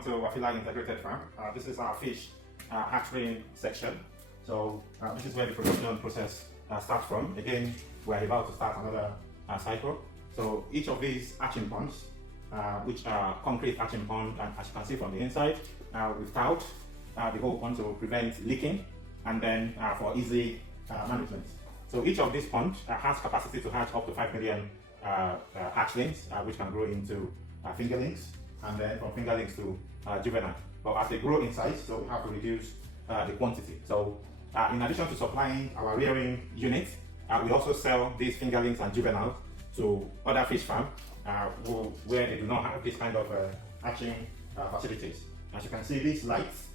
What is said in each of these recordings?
welcome to Wafila Integrated Farm. This is our fish hatchery section. So this is where the production process starts from. Again, we're about to start another cycle. So each of these hatching ponds, which are concrete hatching ponds, and as you can see from the inside, we've tiled the whole pond to prevent leaking and then for easy management. So each of these ponds has capacity to hatch up to 5 million hatchlings, which can grow into fingerlings, and then from fingerlings to juvenile. But as they grow in size, so we have to reduce the quantity. So in addition to supplying our rearing units, we also sell these fingerlings and juveniles to other fish farms where they do not have this kind of hatching facilities. As you can see, these lights,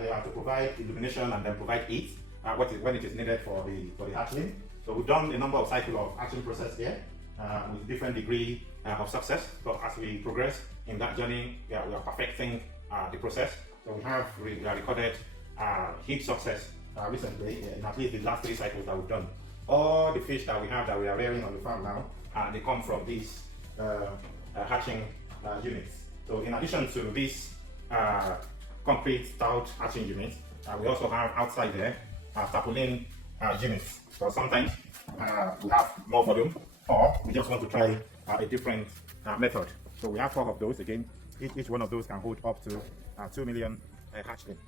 they are to provide illumination and then provide heat when it is needed for the hatchling. So we've done a number of cycles of hatching process here with different degree of success. But as we progress in that journey, we are perfecting the process. So we have recorded huge success recently in at least the last 3 cycles that we've done. All the fish that we are rearing on the farm now, they come from these hatching units. So in addition to these concrete tiled hatching units, we also have outside there tarpaulin units. So sometimes we have more volume, or we just want to try a different method. So we have 4 of those. Again, each one of those can hold up to 2 million hatchlings.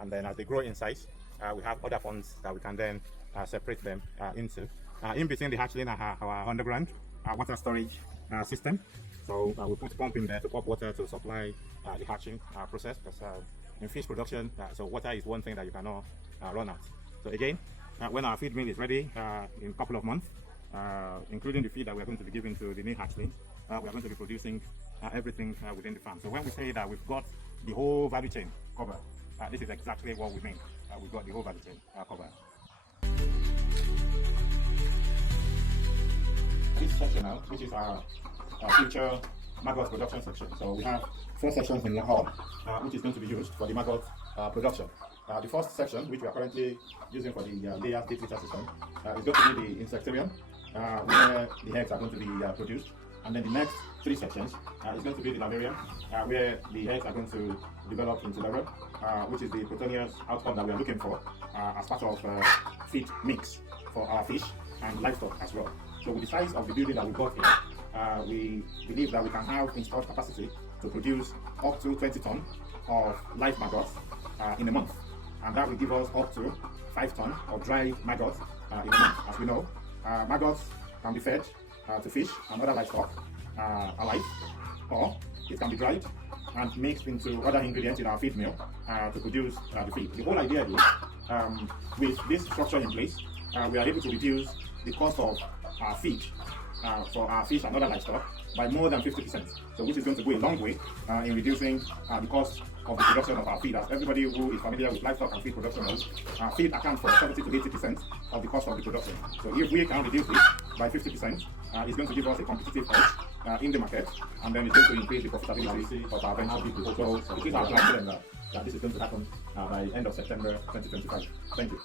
And then as they grow in size, we have other ponds that we can then separate them into. In between the hatchling, our underground water storage system. So we put a pump in there to pump water to supply the hatching process, because in fish production, so water is one thing that you cannot run out. So again, when our feed mill is ready in a couple of months, including the feed that we're going to be giving to the new hatchlings, we are going to be producing everything within the farm. So when we say that we've got the whole value chain covered, this is exactly what we mean. We've got the whole value chain covered. This section now, which is our future maggot production section. So we have 4 sections in the hall, which is going to be used for the maggot production. The first section, which we are currently using for the layer deep litter system, is going to be the insectarium, where the eggs are going to be produced. And then the next 3 sections is going to be the larvarium, where the eggs are going to develop into larvae, which is the proteinous outcome that we are looking for as part of feed mix for our fish and livestock as well. So with the size of the building that we got here, we believe that we can have installed capacity to produce up to 20 tons of live maggots in a month. And that will give us up to 5 tons of dry maggots in a month. As we know, maggots can be fed to fish and other livestock alive, or it can be dried and mixed into other ingredients in our feed mill to produce the feed. The whole idea is, with this structure in place, we are able to reduce the cost of our feed for our fish and other livestock by more than 50%. So which is going to go a long way in reducing the cost of the production of our feed. As everybody who is familiar with livestock and feed production knows, feed accounts for 70 to 80% of the cost of the production. So if we can reduce it by 50%, it's going to give us a competitive edge in the market, and then it's going to increase the profitability of our venture. So it is our plan that this is going to happen by end of September 2025. Thank you.